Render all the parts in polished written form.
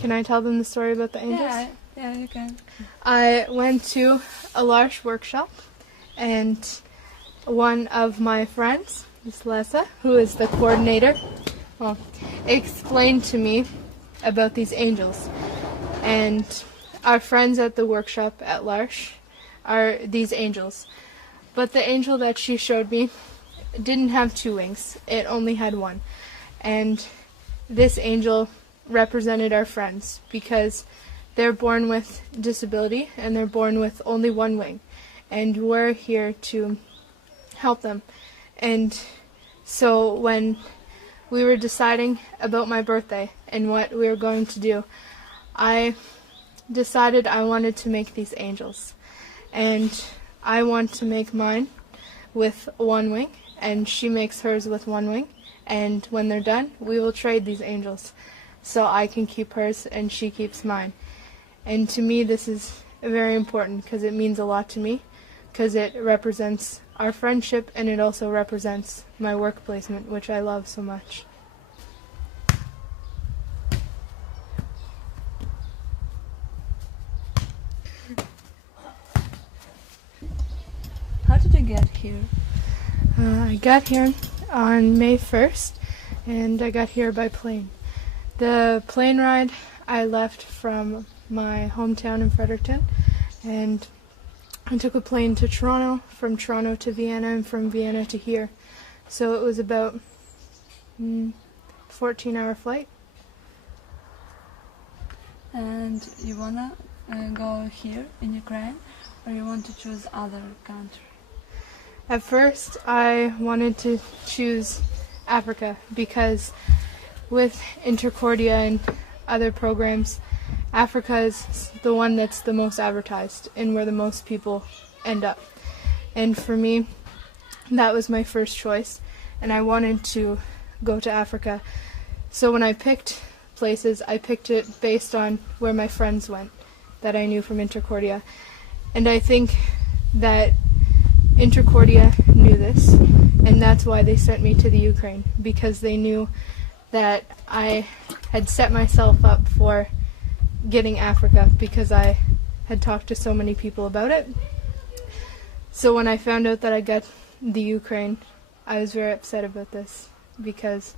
Can I tell them the story about the angels? Yeah, you can. I went to a large workshop, and one of my friends, Miss Lessa, who is the coordinator, explained to me about these angels. And our friends at the workshop at L'Arche are these angels. But the angel that she showed me didn't have 2 wings. It only had 1. And this angel represented our friends because they're born with disability and they're born with only 1 wing. And we're here to help them. And so when we were deciding about my birthday and what we were going to do, I decided I wanted to make these angels. And I want to make mine with 1 wing, and she makes hers with 1 wing. And when they're done, we will trade these angels. So I can keep hers and she keeps mine. And to me this is very important because it means a lot to me, because it represents our friendship and it also represents my work placement, which I love so much. How did you get here? I got here on May 1st, and I got here by plane. The plane ride, I left from my hometown in Fredericton, and I took a plane to Toronto, from Toronto to Vienna, and from Vienna to here. So it was about 14-hour flight. And you wanna go here in Ukraine, or you want to choose other country? At first, I wanted to choose Africa because with Intercordia and other programs, Africa is the one that's the most advertised and where the most people end up. And for me, that was my first choice, and I wanted to go to Africa. So when I picked places, I picked it based on where my friends went that I knew from Intercordia. And I think that Intercordia knew this, and that's why they sent me to the Ukraine, because they knew that I had set myself up for getting Africa because I had talked to so many people about it. So when I found out that I got the Ukraine, I was very upset about this because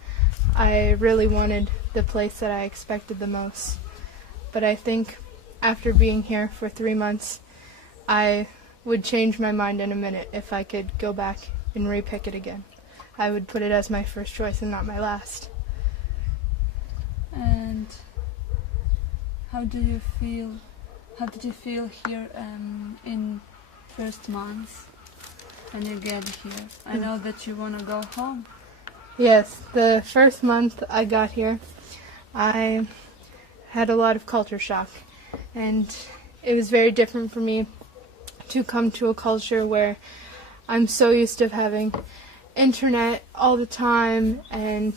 I really wanted the place that I expected the most. But I think after being here for 3 months, I would change my mind in a minute if I could go back and repick it again. I would put it as my first choice and not my last. And how did you feel here in first months when you get here? I know that you want to go home. Yes, the first month I got here, I had a lot of culture shock, and it was very different for me to come to a culture where I'm so used to having internet all the time and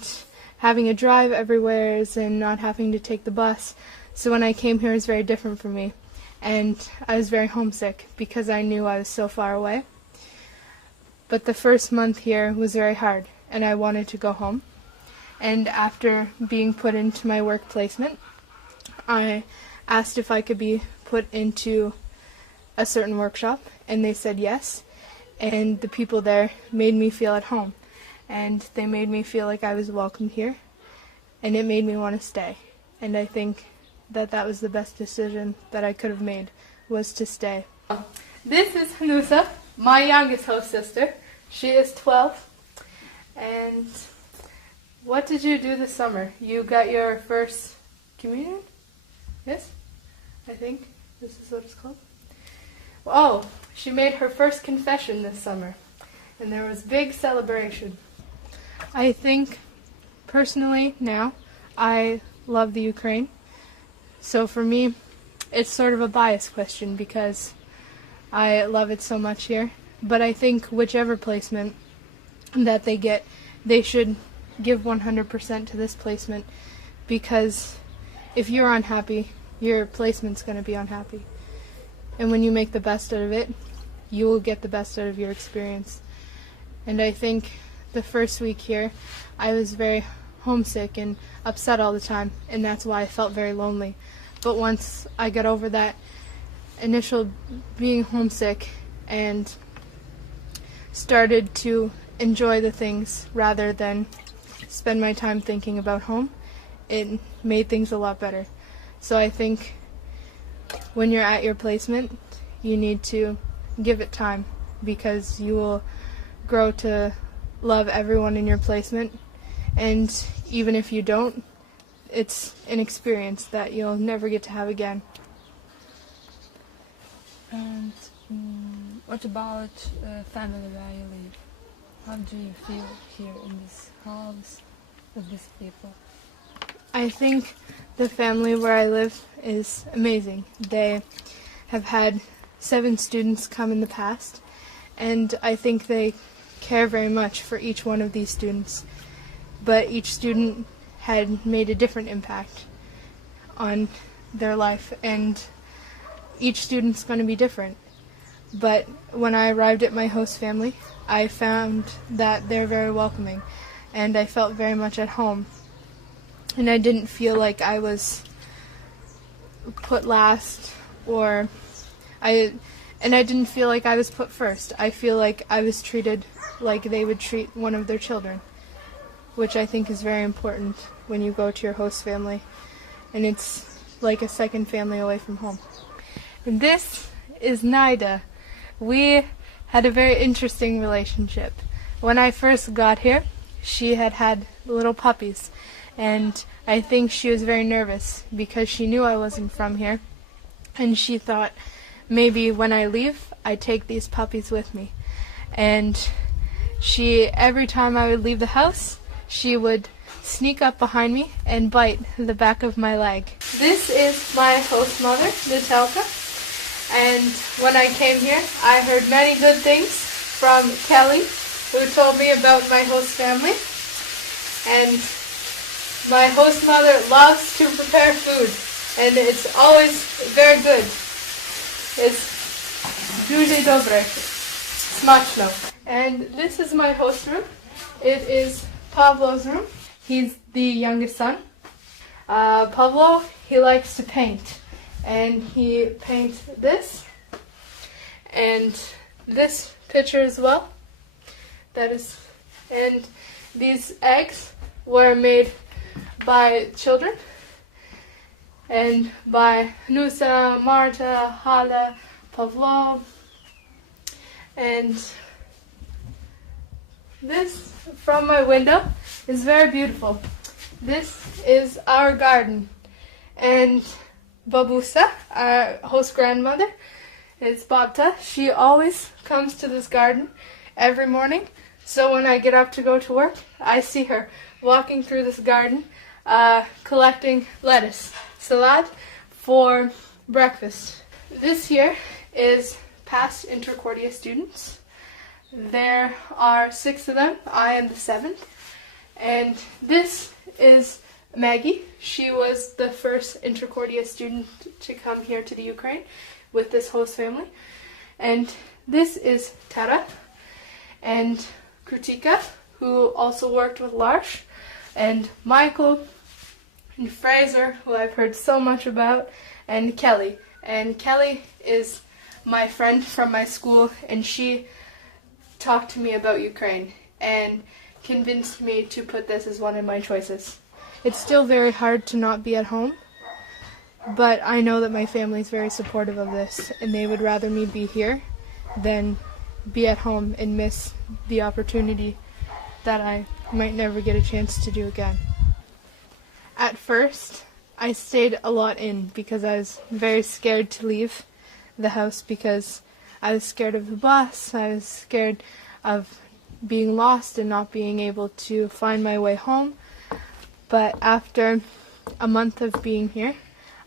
having a drive everywhere and not having to take the bus. So when I came here, it was very different for me, and I was very homesick because I knew I was so far away. But the first month here was very hard, and I wanted to go home. And after being put into my work placement, I asked if I could be put into a certain workshop, and they said yes. And the people there made me feel at home, and they made me feel like I was welcome here, and it made me want to stay. And I think that that was the best decision that I could have made, was to stay. This is Hanusa, my youngest host sister. She is 12. And what did you do this summer? You got your first communion? Yes? I think this is what it's called. Oh, she made her first confession this summer, and there was big celebration. I think, personally, now, I love the Ukraine. So for me, it's sort of a biased question because I love it so much here. But I think whichever placement that they get, they should give 100% to this placement, because if you're unhappy, your placement's going to be unhappy. And when you make the best out of it, you will get the best out of your experience. And I think the first week here, I was very homesick and upset all the time, and that's why I felt very lonely. But once I got over that initial being homesick and started to enjoy the things rather than spend my time thinking about home, it made things a lot better. So I think when you're at your placement, you need to give it time, because you will grow to love everyone in your placement, and even if you don't, it's an experience that you'll never get to have again. And what about family where you live? How do you feel here in this house with these people? I think the family where I live is amazing. They have had 7 students come in the past, and I think they care very much for each one of these students. But each student had made a different impact on their life, and each student's going to be different. But when I arrived at my host family, I found that they're very welcoming, and I felt very much at home. And I didn't feel like I was put last, I didn't feel like I was put first. I feel like I was treated like they would treat one of their children, which I think is very important when you go to your host family, and it's like a second family away from home. And this is Naida. We had a very interesting relationship. When I first got here, she had little puppies, and I think she was very nervous because she knew I wasn't from here, and she thought maybe when I leave, I'd take these puppies with me. And every time I would leave the house, she would sneak up behind me and bite the back of my leg. This is my host mother, Natalka, and when I came here, I heard many good things from Kelly, who told me about my host family. And my host mother loves to prepare food, and it's always very good. It's duże dobre, smaczno. And this is my host room. It is Pavlo's room. He's the youngest son. Pavlo, he likes to paint, and he paints this and this picture as well. And these eggs were made by children, and by Nusa, Marta, Hala, Pavlo. And this from my window is very beautiful. This is our garden, and Babusa, our host grandmother, is Babta. She always comes to this garden every morning, so when I get up to go to work, I see her walking through this garden, collecting lettuce, salad, for breakfast. This here is past Intercordia students. There are 6 of them. I am the 7th. And this is Maggie. She was the first Intercordia student to come here to the Ukraine with this host family. And this is Tara and Krutika, who also worked with Lars, and Michael and Fraser, who I've heard so much about, and Kelly. And Kelly is my friend from my school, and she talked to me about Ukraine and convinced me to put this as one of my choices. It's still very hard to not be at home, but I know that my family is very supportive of this, and they would rather me be here than be at home and miss the opportunity that I might never get a chance to do again. At first, I stayed a lot in because I was very scared to leave the house, because I was scared of the bus, I was scared of being lost and not being able to find my way home. But after a month of being here,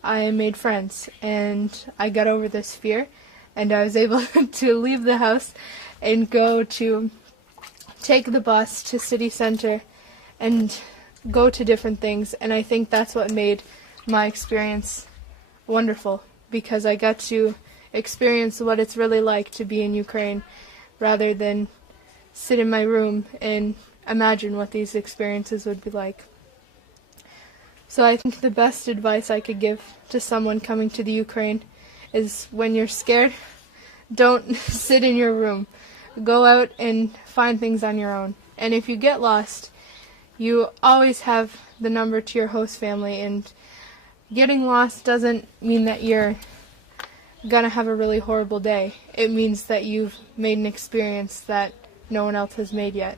I made friends, and I got over this fear, and I was able to leave the house and go to take the bus to city center and go to different things. And I think that's what made my experience wonderful, because I got to experience what it's really like to be in Ukraine rather than sit in my room and imagine what these experiences would be like. So I think the best advice I could give to someone coming to the Ukraine is when you're scared, don't sit in your room. Go out and find things on your own. And if you get lost, you always have the number to your host family, and getting lost doesn't mean that you're gonna have a really horrible day. It means that you've made an experience that no one else has made yet.